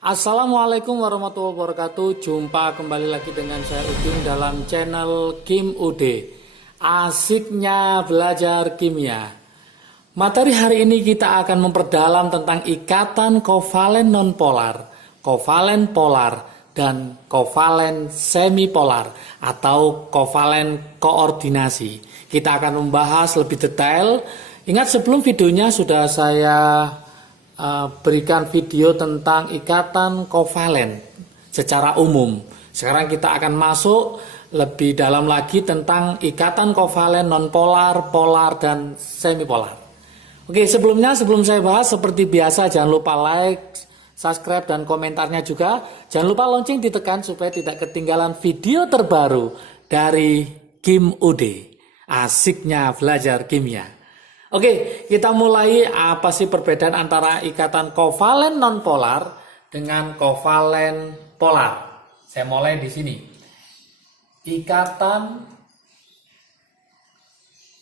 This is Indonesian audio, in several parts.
Assalamualaikum warahmatullahi wabarakatuh. Jumpa kembali lagi dengan saya Udin dalam channel Kim UD. Asiknya belajar kimia. Materi hari ini kita akan memperdalam tentang ikatan kovalen nonpolar, kovalen polar, dan kovalen semipolar atau kovalen koordinasi. Kita akan membahas lebih detail. Ingat sebelum videonya sudah saya berikan video tentang ikatan kovalen secara umum. Sekarang kita akan masuk lebih dalam lagi tentang ikatan kovalen nonpolar, polar, dan semipolar. Oke, sebelum saya bahas seperti biasa jangan lupa like, subscribe, dan komentarnya juga. Jangan lupa lonceng ditekan supaya tidak ketinggalan video terbaru dari Kim UD. Asiknya belajar kimia. Oke, kita mulai. Apa sih perbedaan antara ikatan kovalen nonpolar dengan kovalen polar? Saya mulai di sini. Ikatan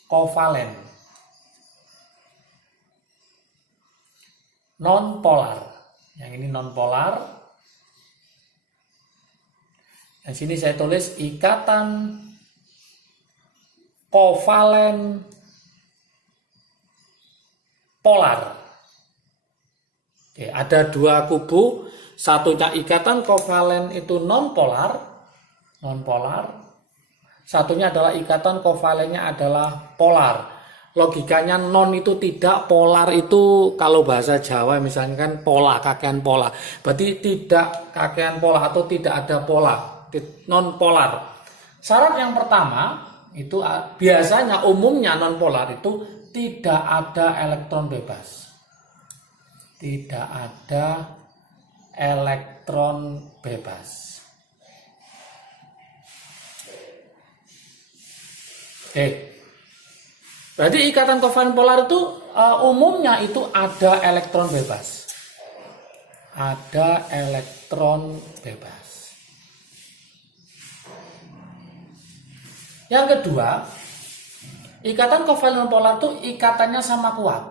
kovalen nonpolar. Yang ini nonpolar. Di sini saya tulis ikatan kovalen polar. Oke, ada dua kubu, satunya ikatan kovalen itu nonpolar, satunya adalah ikatan kovalennya adalah polar. Logikanya non itu tidak, polar itu kalau bahasa Jawa misalnya kan pola, kakean pola. Berarti tidak kakean pola atau tidak ada pola, nonpolar. Syarat yang pertama itu biasanya umumnya nonpolar itu tidak ada elektron bebas. Tidak ada elektron bebas. Oke. Berarti ikatan kovalen polar itu umumnya itu ada elektron bebas. Ada elektron bebas. Yang kedua, ikatan kovalen polar itu ikatannya sama kuat.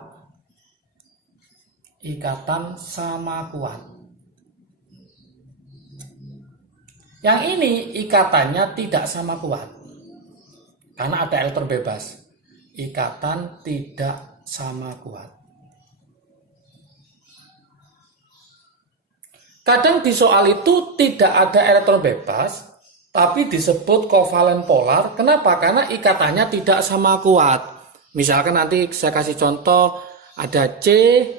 Ikatan sama kuat. Yang ini ikatannya tidak sama kuat. Karena ada elektron bebas. Ikatan tidak sama kuat. Kadang di soal itu tidak ada elektron bebas, tapi disebut kovalen polar. Kenapa? Karena ikatannya tidak sama kuat. Misalkan nanti saya kasih contoh, ada C,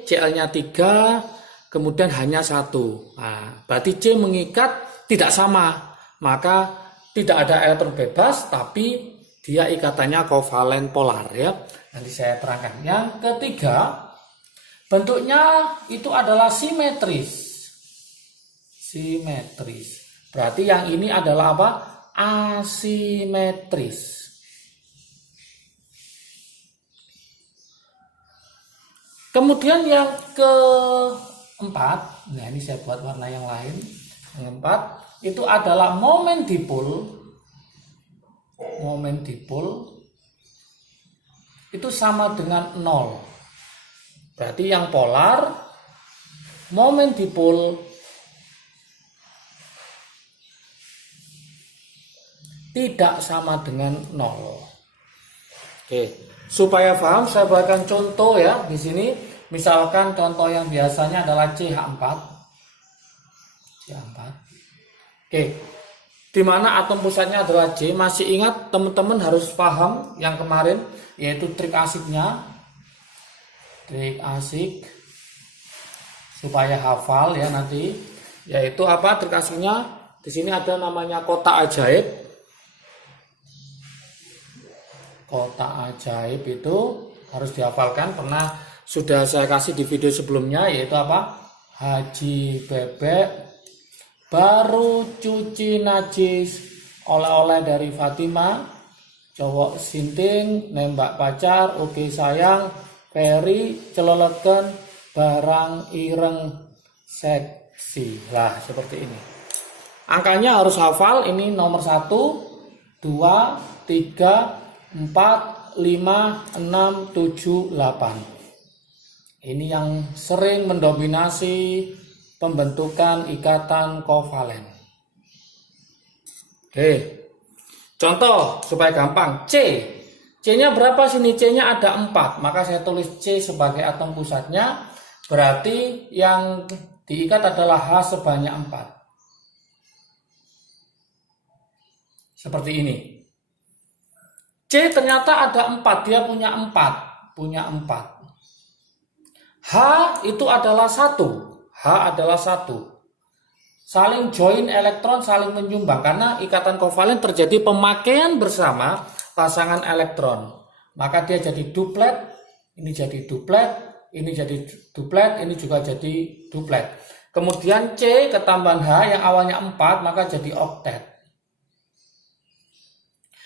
Cl-nya 3, kemudian hanya 1. Nah, berarti C mengikat tidak sama. Maka tidak ada elektron bebas, tapi dia ikatannya kovalen polar ya. Nanti saya terangkan. Yang ketiga, bentuknya itu adalah simetris. Simetris. Berarti yang ini adalah apa? Asimetris. Kemudian yang keempat, nah ini saya buat warna yang lain. Yang keempat itu adalah momen dipol. Momen dipol itu sama dengan 0. Berarti yang polar, momen dipol tidak sama dengan 0. Oke, supaya paham saya buatkan contoh ya di sini. Misalkan contoh yang biasanya adalah CH4. CH4. Oke. Di mana atom pusatnya adalah J. Masih ingat teman-teman harus paham yang kemarin yaitu trik asiknya. Trik asik supaya hafal ya nanti. Yaitu apa trik asiknya? Di sini ada namanya kotak ajaib. Kotak ajaib itu harus dihafalkan, pernah sudah saya kasih di video sebelumnya, yaitu apa? Haji bebek baru cuci najis, oleh-oleh dari Fatima, cowok sinting nembak pacar, oke sayang, Ferry celolokan barang ireng seksi. Lah seperti ini. Angkanya harus hafal, ini nomor 1, 2, 3, 4, 5, 6, 7, 8. Ini yang sering mendominasi pembentukan ikatan kovalen. Oke. Contoh supaya gampang, C-nya berapa sini? C-nya ada 4, maka saya tulis C sebagai atom pusatnya, berarti yang diikat adalah H sebanyak 4. Seperti ini. C ternyata ada 4, dia punya 4. H itu adalah 1. H adalah 1. Saling join elektron, saling menyumbang. Karena ikatan kovalen terjadi pemakaian bersama pasangan elektron. Maka dia jadi duplet, ini jadi duplet, ini jadi duplet, ini juga jadi duplet. Kemudian C ketambahan H yang awalnya 4, maka jadi oktet.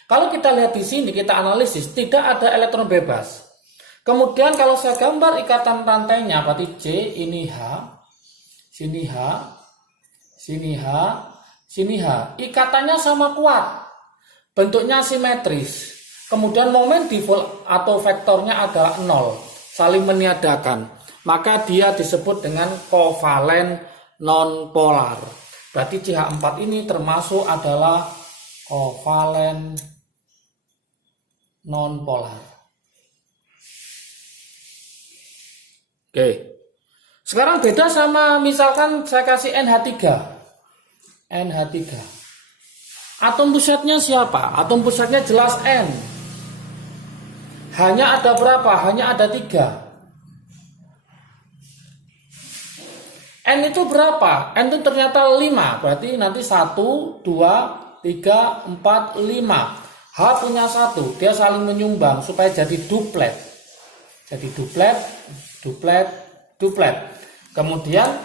Kalau kita lihat di sini, kita analisis, tidak ada elektron bebas. Kemudian kalau saya gambar ikatan rantainya, berarti C, ini H, sini H, sini H, sini H. Ikatannya sama kuat. Bentuknya simetris. Kemudian momen dipol atau vektornya adalah 0. Saling meniadakan. Maka dia disebut dengan kovalen nonpolar. Berarti CH4 ini termasuk adalah kovalen nonpolar. Oke. Sekarang beda sama misalkan saya kasih NH3. NH3. Atom pusatnya siapa? Atom pusatnya jelas N. Hanya ada berapa? Hanya ada 3. N itu berapa? N itu ternyata 5. Berarti nanti 1, 2, 3, 4, 5. H punya 1. Dia saling menyumbang supaya jadi duplet. Jadi duplet, duplet, duplet. Kemudian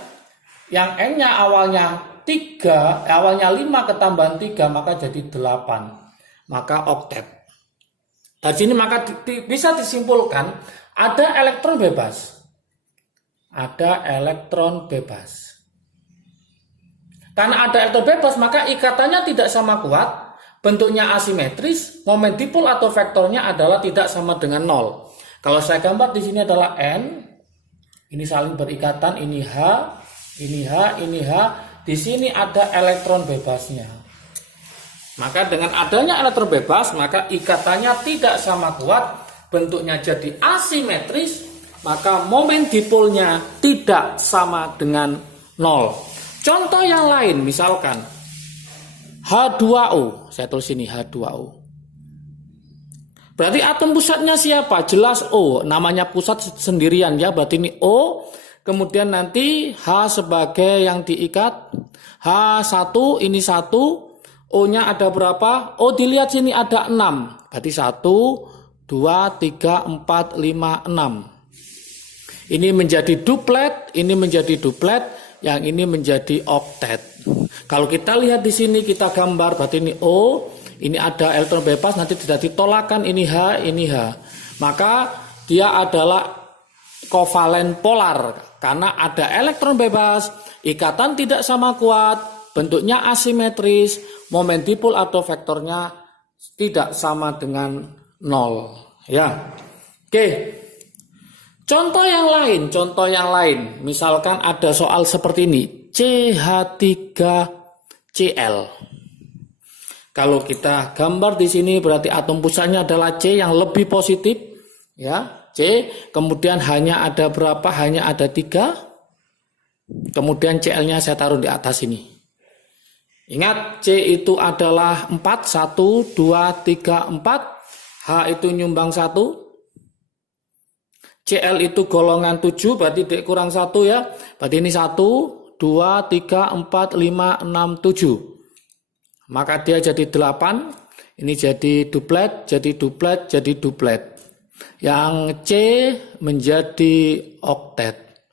yang N-nya awalnya 3, awalnya 5 ketambahan 3, maka jadi 8. Maka oktet. Dari sini maka bisa disimpulkan ada elektron bebas. Ada elektron bebas. Karena ada elektron bebas, maka ikatannya tidak sama kuat, bentuknya asimetris, momen dipol atau vektornya adalah tidak sama dengan 0. Kalau saya gambar di sini adalah N, ini saling berikatan, ini H, ini H, ini H. Di sini ada elektron bebasnya. Maka dengan adanya elektron bebas, maka ikatannya tidak sama kuat, bentuknya jadi asimetris, maka momen dipolnya tidak sama dengan 0. Contoh yang lain, misalkan H2O. Saya tulis ini H2O. Berarti atom pusatnya siapa? Jelas O. Namanya pusat sendirian ya, berarti ini O. Kemudian nanti H sebagai yang diikat. H1 ini 1. O-nya ada berapa? O dilihat sini ada 6. Berarti 1, 2, 3, 4, 5, 6. Ini menjadi duplet, ini menjadi duplet, yang ini menjadi oktet. Kalau kita lihat di sini, kita gambar, berarti ini O, ini ada elektron bebas, nanti tidak ditolakan, ini H, ini H. Maka dia adalah kovalen polar, karena ada elektron bebas, ikatan tidak sama kuat, bentuknya asimetris, momen dipol atau vektornya tidak sama dengan 0. Ya, oke. Contoh yang lain, misalkan ada soal seperti ini, CH3Cl. Kalau kita gambar di sini berarti atom pusatnya adalah C yang lebih positif, ya, C. Kemudian hanya ada berapa? Hanya ada 3. Kemudian Cl-nya saya taruh di atas ini. Ingat, C itu adalah 4, 1, 2, 3, 4. H itu nyumbang 1. Cl itu golongan 7, berarti D kurang 1 ya. Berarti ini 1, 2, 3, 4, 5, 6, 7. Maka dia jadi 8. Ini jadi duplet, jadi duplet, jadi duplet. Yang C menjadi oktet.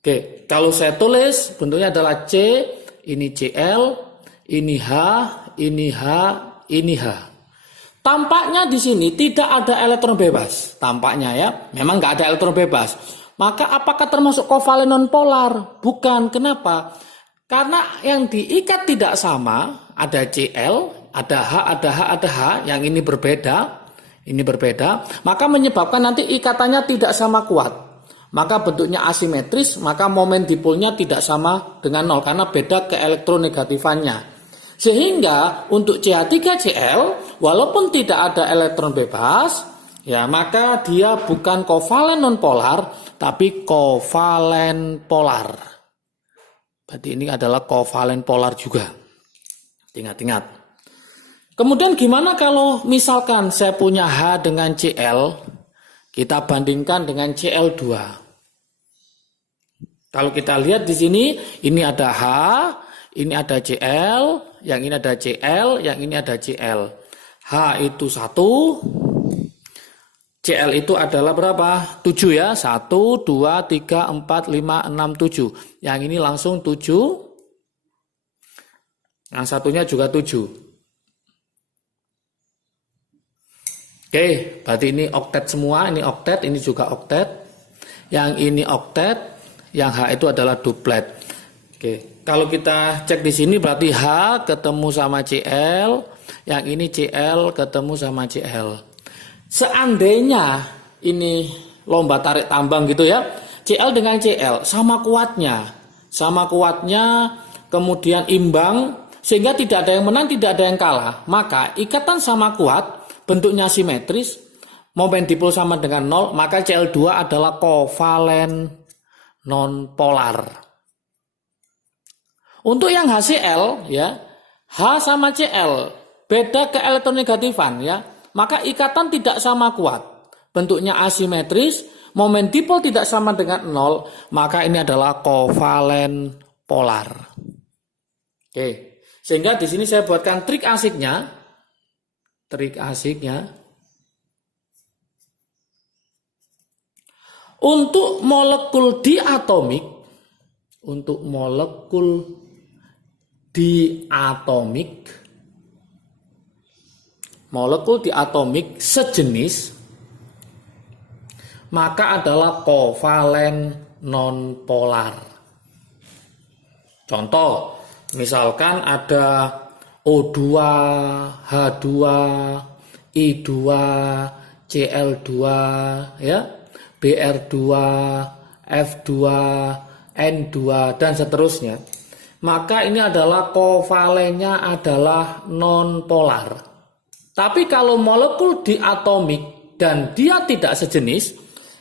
Oke, kalau saya tulis bentuknya adalah C, ini Cl, ini H, ini H, ini H. Tampaknya di sini tidak ada elektron bebas. Tampaknya ya, memang nggak ada elektron bebas. Maka apakah termasuk kovalen nonpolar? Bukan. Kenapa? Karena yang diikat tidak sama. Ada Cl, ada H, ada H, ada H. Yang ini berbeda. Ini berbeda. Maka menyebabkan nanti ikatannya tidak sama kuat. maka bentuknya asimetris, maka momen dipolnya tidak sama dengan 0 karena beda keelektronegatifannya. Sehingga untuk CH3Cl walaupun tidak ada elektron bebas, ya maka dia bukan kovalen nonpolar tapi kovalen polar. Berarti ini adalah kovalen polar juga. Ingat-ingat. Kemudian gimana kalau misalkan saya punya H dengan Cl, kita bandingkan dengan Cl2. Kalau kita lihat di sini, ini ada H, ini ada Cl, yang ini ada Cl, yang ini ada Cl. H itu 1, Cl itu adalah berapa? 7 ya. 1, 2, 3, 4, 5, 6, 7. Yang ini langsung 7. Yang satunya juga 7. Oke, berarti ini oktet semua. Ini oktet, ini juga oktet. Yang ini oktet, yang H itu adalah duplet. Oke, kalau kita cek di sini berarti H ketemu sama Cl, yang ini Cl ketemu sama Cl. Seandainya ini lomba tarik tambang gitu ya, Cl dengan Cl sama kuatnya, kemudian imbang, sehingga tidak ada yang menang, tidak ada yang kalah. Maka ikatan sama kuat, bentuknya simetris, momen dipol sama dengan 0, maka Cl2 adalah kovalen nonpolar. Untuk yang HCl ya, H sama Cl beda keelektronegatifan ya, maka ikatan tidak sama kuat, bentuknya asimetris, momen dipol tidak sama dengan 0, maka ini adalah kovalen polar. Oke, sehingga di sini saya buatkan trik asiknya. Untuk molekul diatomik, molekul diatomik sejenis, maka adalah kovalen nonpolar. Contoh, misalkan ada O2, H2, I2, Cl2, ya, Br2, F2, N2, dan seterusnya. Maka ini adalah kovalennya adalah nonpolar. Tapi kalau molekul diatomik dan dia tidak sejenis,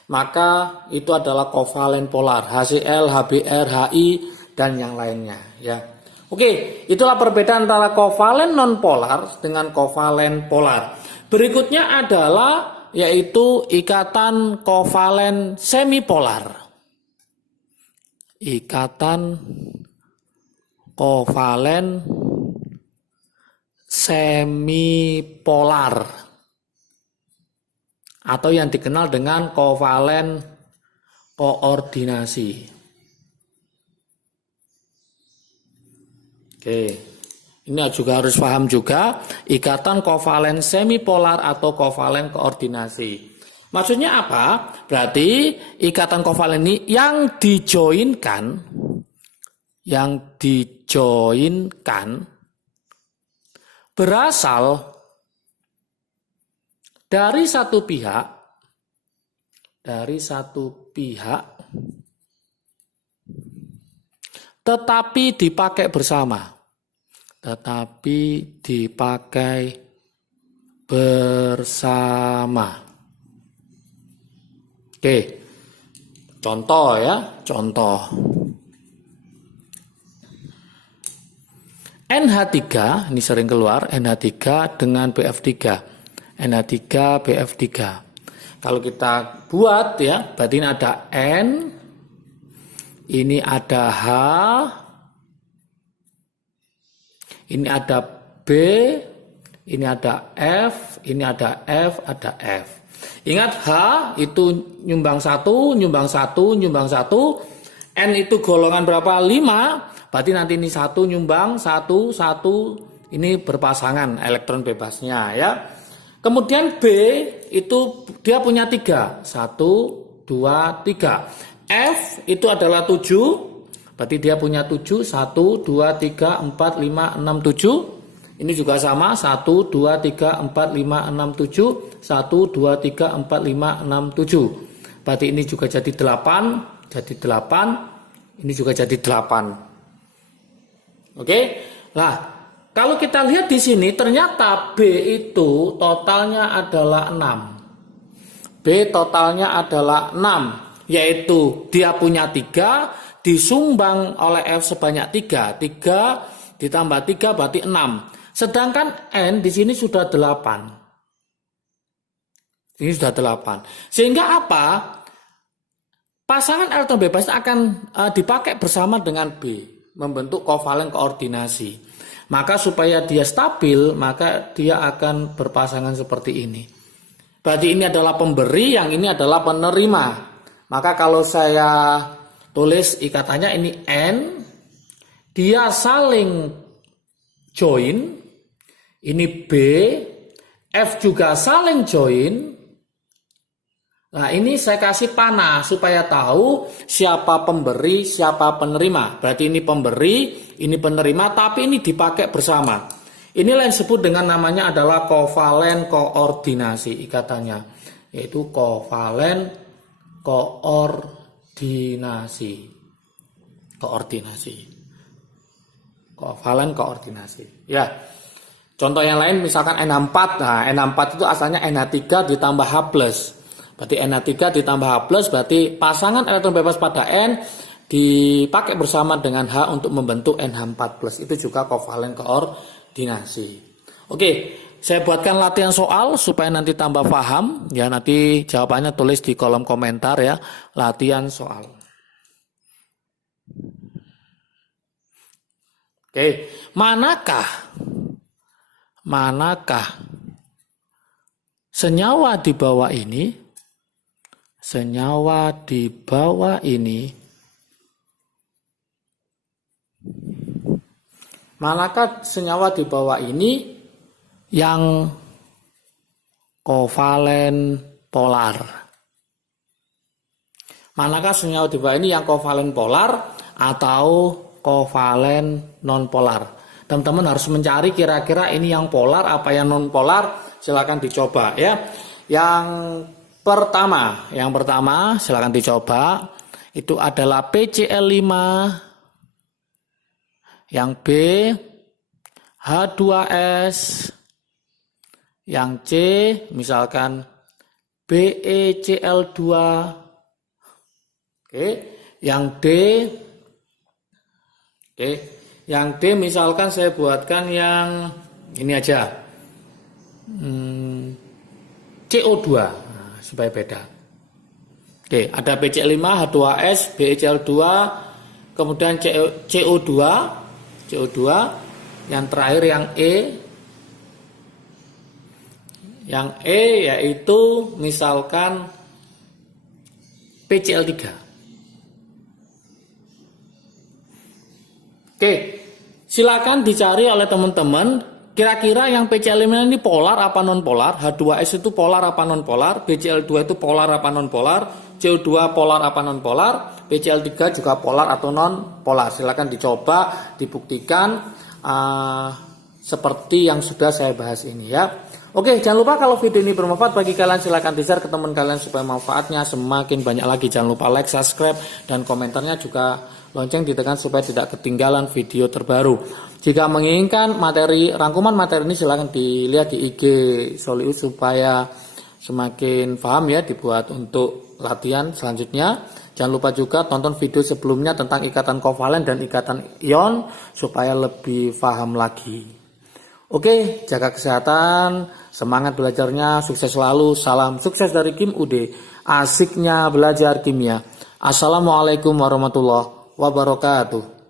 maka itu adalah kovalen polar, HCl, HBr, HI, dan yang lainnya. Ya, oke, itulah perbedaan antara kovalen nonpolar dengan kovalen polar. Berikutnya adalah yaitu ikatan kovalen semipolar. Ikatan kovalen semipolar atau yang dikenal dengan kovalen koordinasi. Oke, ini juga harus paham juga ikatan kovalen semipolar atau kovalen koordinasi. Maksudnya apa? Berarti ikatan kovalen ini yang dijoinkan berasal dari satu pihak, tetapi dipakai bersama. Oke, contoh ya, NH3, ini sering keluar, NH3 dengan BF3. NH3, BF3. Kalau kita buat ya, berarti ini ada N, ini ada H, ini ada B, ini ada F, ini ada F, ada F. Ingat H itu nyumbang 1, N itu golongan berapa? 5, berarti nanti ini 1 nyumbang 1, ini berpasangan elektron bebasnya ya. Kemudian B itu dia punya 3, 1, 2, 3. F itu adalah 7, berarti dia punya 7, 1, 2, 3, 4, 5, 6, 7. Ini juga sama, 1, 2, 3, 4, 5, 6, 7, 1, 2, 3, 4, 5, 6, 7. Berarti ini juga jadi 8, jadi 8, ini juga jadi 8. Oke. Nah, kalau kita lihat di sini ternyata B itu totalnya adalah 6. B totalnya adalah 6, yaitu dia punya 3, disumbang oleh F sebanyak 3. 3 ditambah 3 berarti 6. Sedangkan N di sini sudah 8. Ini sudah 8. Sehingga apa? Pasangan elektron bebas akan dipakai bersama dengan B, membentuk kovalen koordinasi. Maka supaya dia stabil, maka dia akan berpasangan seperti ini. Berarti ini adalah pemberi, yang ini adalah penerima. Maka kalau saya tulis ikatannya ini N, dia saling join, ini B, F juga saling join. Nah, ini saya kasih panah supaya tahu siapa pemberi, siapa penerima. Berarti ini pemberi, ini penerima, tapi ini dipakai bersama. Inilah yang disebut dengan namanya adalah kovalen koordinasi ikatannya, yaitu kovalen koordinasi. Kovalen koordinasi. Ya. Contoh yang lain misalkan NH4. Nah, NH4 itu asalnya NH3 ditambah H+. Berarti NH3 ditambah H+, berarti pasangan elektron bebas pada N dipakai bersama dengan H untuk membentuk NH4+. Itu juga kovalen koordinasi. Oke, saya buatkan latihan soal supaya nanti tambah paham. Ya, nanti jawabannya tulis di kolom komentar ya. Latihan soal. Oke, manakah senyawa di bawah ini? Senyawa di bawah ini, manakah senyawa di bawah ini yang kovalen polar? Manakah senyawa di bawah ini yang kovalen polar atau kovalen non polar? Teman-teman harus mencari kira-kira ini yang polar apa yang non polar. Silakan dicoba ya. Yang pertama silakan dicoba, itu adalah PCl5, yang B H2S, yang C misalkan BeCl2, oke, yang D, oke, yang D misalkan saya buatkan yang ini aja, CO2. Supaya beda. Oke, ada PCl5, H2S, BeCl2, kemudian CO2, yang terakhir yang E. Yang E yaitu misalkan PCl3. Oke, silakan dicari oleh teman-teman. Kira-kira yang PCl5 ini polar apa non polar? H2S itu polar apa non polar? BCl2 itu polar apa non polar? CO2 polar apa non polar? BCl3 juga polar atau non polar? Silakan dicoba, dibuktikan seperti yang sudah saya bahas ini ya. Oke, jangan lupa kalau video ini bermanfaat bagi kalian, silakan di-share ke teman kalian supaya manfaatnya semakin banyak lagi. Jangan lupa like, subscribe, dan komentarnya juga lonceng ditekan supaya tidak ketinggalan video terbaru. Jika menginginkan rangkuman materi ini silahkan dilihat di IG Solius supaya semakin paham ya, dibuat untuk latihan selanjutnya. Jangan lupa juga tonton video sebelumnya tentang ikatan kovalen dan ikatan ion supaya lebih paham lagi. Oke, jaga kesehatan, semangat belajarnya, sukses selalu, salam sukses dari Kim UD, asiknya belajar kimia. Assalamualaikum warahmatullahi wabarakatuh.